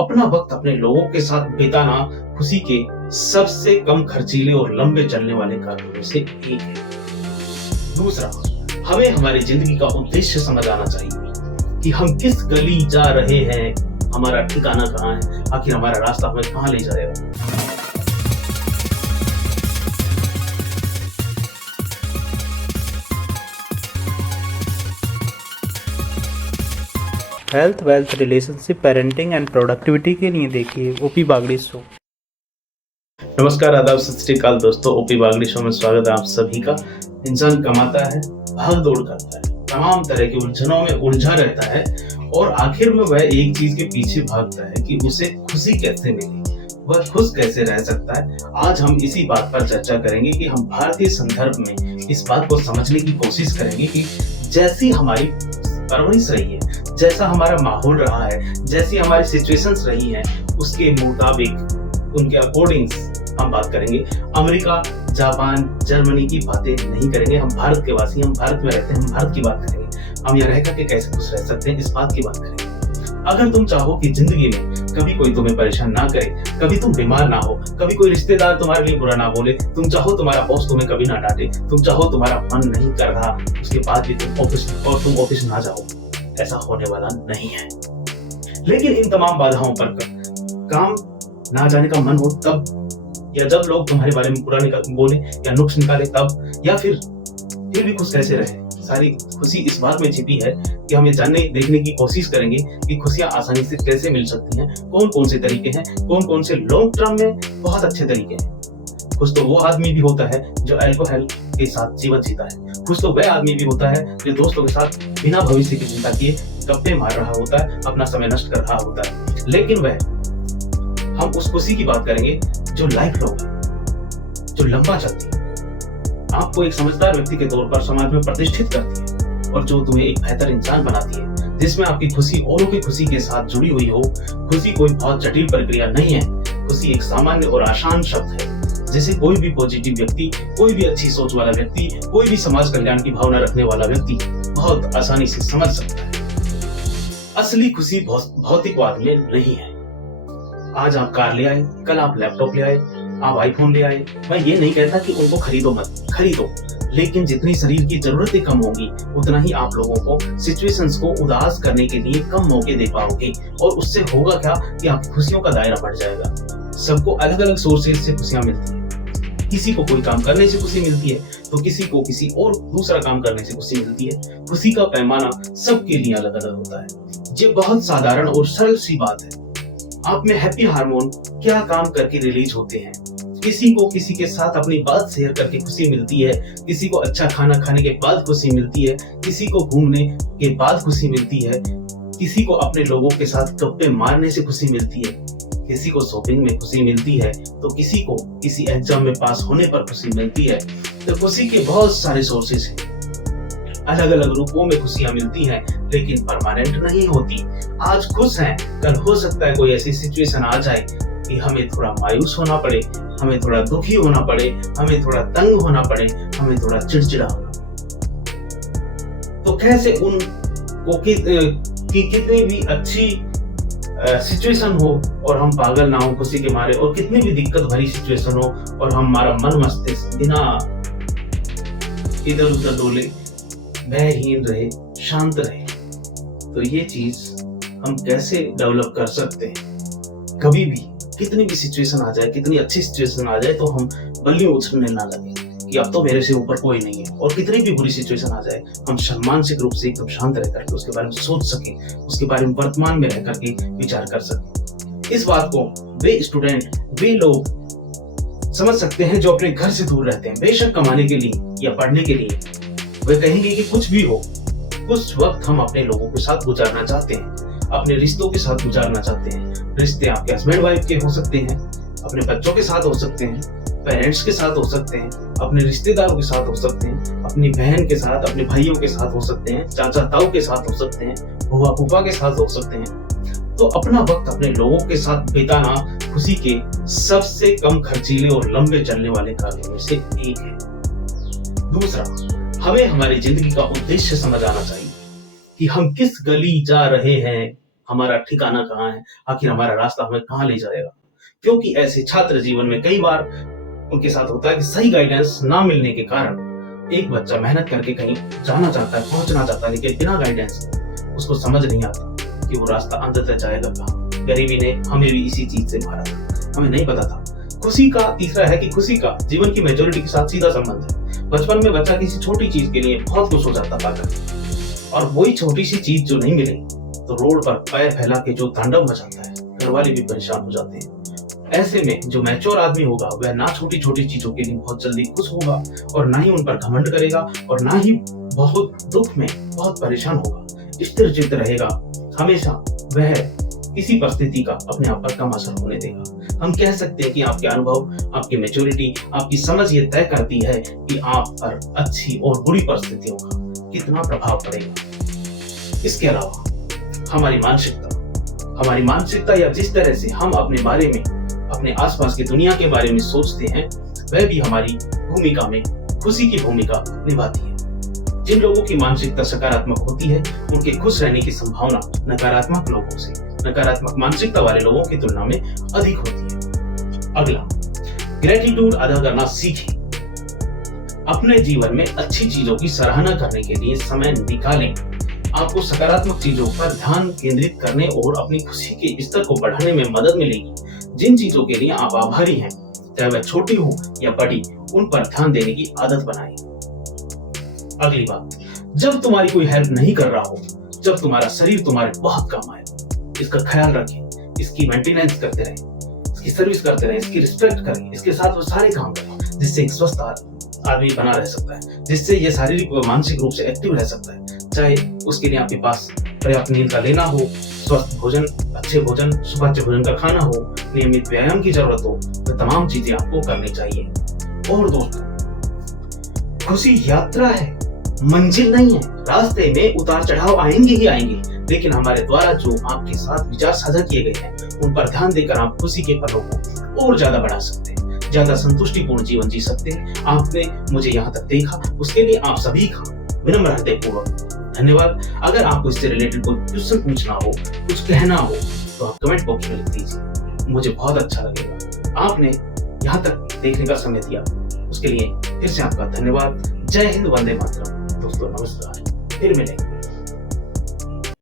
अपना वक्त अपने लोगों के साथ बिताना खुशी के सबसे कम खर्चीले और लंबे चलने वाले कार्यों में से एक है। दूसरा, हमें हमारी जिंदगी का उद्देश्य समझ आना चाहिए कि हम किस गली जा रहे हैं, हमारा ठिकाना कहाँ है, आखिर हमारा रास्ता हमें कहाँ ले जाएगा। Health, wealth, relationship, parenting and productivity के लिए देखिए ओपी बागड़ी शो। नमस्कार, आदाब, सत श्री अकाल दोस्तों। ओपी बागड़ी शो में स्वागत है आप सभी का। इंसान कमाता है, भाग दौड़ करता है, तमाम तरह की उलझनों में उलझा रहता है और आखिर में वह एक चीज के पीछे भागता है कि उसे खुशी कैसे मिले, वह खुश कैसे रह सकता है। आज हम इसी बात पर चर्चा करेंगे कि हम भारतीय संदर्भ में इस बात को समझने की कोशिश करेंगे कि जैसी हमारी परवरिश रही है, जैसा हमारा माहौल रहा है, जैसी हमारी सिचुएशंस रही हैं, उसके मुताबिक उनके अकॉर्डिंग हम बात करेंगे। अमेरिका, जापान, जर्मनी की बातें नहीं करेंगे। हम भारत के वासी, हम भारत में रहते हैं, हम भारत की बात करेंगे। हम यहाँ रह करके कैसे खुश रह सकते हैं, इस बात की बात करेंगे। अगर तुम चाहो कि जिंदगी में कभी कोई तुम्हें परेशान ना करे, कभी तुम बीमार ना हो, कभी कोई रिश्तेदार तुम्हारे लिए बुरा ना बोले, तुम चाहो तुम्हारा बॉस तुम्हें कभी ना डांटे, तुम चाहो तुम्हारा मन नहीं कर रहा उसके बाद भी तुम ऑफिस ना जाओ, ऐसा होने वाला नहीं है। लेकिन इन तमाम बाधाओं पर काम ना जाने का मन हो तब, या जब लोग तुम्हारे बारे में बुरा बोले या नुक्स निकाले तब, या फिर भी खुश कैसे रहे। सारी खुशी इस बात में छिपी है कि हम ये जानने देखने की कोशिश करेंगे कि खुशियां आसानी से कैसे मिल सकती हैं, कौन कौन से तरीके हैं, कौन कौन से लॉन्ग टर्म में बहुत अच्छे तरीके हैं। खुश तो वो आदमी भी होता है जो अल्कोहल के साथ जीवन जीता है। खुश तो वह आदमी भी होता है जो दोस्तों के साथ बिना भविष्य की चिंता किए गप्पे मार रहा होता है, अपना समय नष्ट कर रहा होता है। लेकिन हम उस खुशी की बात करेंगे जो लाइफ लॉन्ग है, जो लंबा चलती है, आपको एक समझदार व्यक्ति के तौर पर समाज में प्रतिष्ठित करती है और जो तुम्हें एक बेहतर इंसान बनाती है, जिसमें आपकी खुशी औरों की खुशी के साथ जुड़ी हुई हो। खुशी कोई बहुत जटिल प्रक्रिया नहीं है। खुशी एक सामान्य और आसान शब्द है जिसे कोई भी पॉजिटिव व्यक्ति, कोई भी अच्छी सोच वाला व्यक्ति, कोई भी समाज कल्याण की भावना रखने वाला व्यक्ति बहुत आसानी से समझ सकता है। असली खुशी भौतिकवाद में नहीं है। आज आप कार ले आए, कल आप लैपटॉप ले आए, आप आईफोन ले आए। मैं ये नहीं कहता कि उनको खरीदो मत, खरीदो, लेकिन जितनी शरीर की जरूरतें कम होंगी उतना ही आप लोगों को सिचुएशंस को उदास करने के लिए कम मौके दे पाओगे और उससे होगा क्या कि आपकी खुशियों का दायरा बढ़ जाएगा। सबको अलग अलग सोर्सेज से खुशियां मिलती है। किसी को कोई काम करने से खुशी मिलती है तो किसी को किसी और दूसरा काम करने से खुशी मिलती है। खुशी का पैमाना सबके लिए अलग अलग होता है। ये बहुत साधारण और सरल सी बात है। आप में हैप्पी हार्मोन क्या काम करके रिलीज होते हैं। किसी को किसी के साथ अपनी बात शेयर करके खुशी मिलती है, किसी को अच्छा खाना खाने के बाद खुशी मिलती है, किसी को घूमने के बाद खुशी मिलती है, किसी को अपने लोगों के साथ गप्पे मारने से खुशी मिलती है, किसी को शॉपिंग में खुशी मिलती है, तो किसी को किसी एग्जाम में पास होने पर खुशी मिलती है। तो खुशी के बहुत सारे सोर्सेस हैं। अलग अलग रूपों में खुशियां मिलती हैं, लेकिन परमानेंट नहीं होती। आज खुश हैं, कल हो सकता है कोई ऐसी सिचुएशन आ जाए कि हमें थोड़ा मायूस होना पड़े, हमें थोड़ा दुखी होना पड़े, हमें थोड़ा तंग होना पड़े, हमें थोड़ा चिड़चिड़ा होना। तो कैसे उनको कि कितनी भी अच्छी सिचुएशन हो और हम पागल ना हो खुशी के मारे, और कितनी भी दिक्कत भरी सिचुएशन हो और हमारा मन मस्तिष्क बिना इधर उधर डोले भयहीन रहे, शांत रहे, तो ये चीज हम कैसे डेवलप कर सकते हैं। कभी भी कितनी भी सिचुएशन आ जाए, कितनी अच्छी सिचुएशन आ जाए, तो हम बल्लियों उछलने ना लगे कि अब तो मेरे से ऊपर कोई नहीं है। और कितनी भी बुरी सिचुएशन आ जाए, हम सम्मानसिक रूप से एकदम शांत रह करके उसके बारे में सोच सकें, उसके बारे में वर्तमान में रह करके विचार कर सकें। इस बात को वे स्टूडेंट, वे लोग समझ सकते हैं जो अपने घर से दूर रहते हैं, बेशक कमाने के लिए या पढ़ने के लिए। वे कहेंगे कि कुछ भी हो, कुछ वक्त हम अपने लोगों के साथ गुजारना चाहते हैं, अपने रिश्तों के साथ गुजारना चाहते हैं। रिश्ते आपके हस्बैंड वाइफ के हो सकते हैं, अपने बच्चों के साथ हो सकते हैं, पेरेंट्स के साथ हो सकते हैं, अपने रिश्तेदारों के साथ हो सकते हैं, अपनी बहन के साथ, अपने भाइयों के साथ हो सकते हैं, चाचा ताऊ के साथ हो सकते हैं, बुआ फूफा के साथ हो सकते हैं। तो अपना वक्त अपने लोगों के साथ बिताना खुशी के सबसे कम खर्चीले और लंबे चलने वाले कार्यों में से एक है। दूसरा, हमें हमारी जिंदगी का उद्देश्य समझ आना चाहिए कि हम किस गली जा रहे हैं, हमारा ठिकाना कहाँ है, आखिर हमारा रास्ता हमें कहाँ ले जाएगा। क्योंकि ऐसे छात्र जीवन में कई बार उनके साथ होता है कि सही गाइडेंस ना मिलने के कारण एक बच्चा मेहनत करके कहीं जाना चाहता है, पहुंचना चाहता है, लेकिन बिना गाइडेंस उसको समझ नहीं आता कि वो रास्ता अंततः जाएगा कहाँ। गरीबी ने हमें भी इसी चीज से मारा था, हमें नहीं पता था। खुशी का तीसरा है कि खुशी का जीवन की मेजोरिटी के साथ सीधा संबंध है। बचपन में बच्चा किसी छोटी चीज के लिए बहुत खुश हो जाता पाकर, और वही छोटी सी चीज जो नहीं मिली तो रोड पर पैर फैला के जो तांडव मचाता है, घर वाले भी परेशान हो जाते हैं। ऐसे में जो मैच्योर आदमी होगा वह ना छोटी छोटी चीजों के लिए बहुत जल्दी खुश होगा और ना ही उन पर घमंड करेगा और ना ही बहुत दुख में बहुत परेशान होगा। स्थिर चित्त रहेगा, हमेशा वह किसी परिस्थिति का अपने आप पर कम असर होने देगा। हम कह सकते हैं कि आपके अनुभव, आपकी मैच्योरिटी, आपकी समझ ये तय करती है कि आप पर अच्छी और बुरी परिस्थितियों का कितना प्रभाव पड़ेगा। इसके अलावा हमारी मानसिकता या जिस तरह से हम अपने बारे में, अपने आसपास की दुनिया के बारे में सोचते हैं, वह भी हमारी भूमिका में खुशी की भूमिका निभाती है। जिन लोगों की मानसिकता सकारात्मक होती है उनके खुश रहने की संभावना नकारात्मक मानसिकता वाले लोगों की तुलना में अधिक होती है। अगला, ग्रेटिट्यूड अदा करना सीखें। अपने जीवन में अच्छी चीजों की सराहना करने के लिए समय निकालें। आपको सकारात्मक चीजों पर ध्यान केंद्रित करने और अपनी खुशी के स्तर को बढ़ाने में मदद मिलेगी। जिन चीजों के लिए आप आभारी हैं, चाहे वह छोटी हो या बड़ी, उन पर ध्यान देने की आदत बनाएं। अगली बात, जब तुम्हारी कोई हेल्प नहीं कर रहा हो, जब तुम्हारा शरीर तुम्हारे बहुत काम आए, इसका ख्याल रखें, इसकी मेंटेनेंस करते रहें, इसकी सर्विस करते रहें, इसकी रिस्पेक्ट करें, इसके साथ वो सारे काम करें जिससे एक स्वस्थ आदमी बना रह सकता है, जिससे ये शारीरिक व मानसिक रूप से एक्टिव रह सकता है। चाहे उसके लिए आपके पास पर्याप्त नींद का लेना हो, स्वस्थ भोजन, अच्छे भोजन, सुपाच्य भोजन का खाना हो, नियमित व्यायाम की जरूरत हो, तो तमाम चीजें आपको करनी चाहिए। और दोस्तों, खुशी यात्रा है, मंजिल नहीं है। रास्ते में उतार चढ़ाव आएंगे ही आएंगे, लेकिन हमारे द्वारा जो आपके साथ विचार साझा किए गए हैं, उन पर ध्यान देकर आप खुशी के पलों को और ज्यादा बढ़ा सकते हैं, ज्यादा संतुष्टिपूर्ण जीवन जी सकते हैं। आपने मुझे यहाँ तक देखा, उसके लिए आप सभी का विनम्र हृदयपूर्वक धन्यवाद। अगर आपको इससे रिलेटेड कोई क्वेश्चन पूछना हो, कुछ कहना हो, तो आप कमेंट बॉक्स में लिख दीजिए, मुझे बहुत अच्छा लगेगा। आपने यहाँ तक देखने का समय दिया, उसके लिए फिर से आपका धन्यवाद। जय हिंद, वंदे मातरम। दोस्तों नमस्कार, फिर मिलेंगे।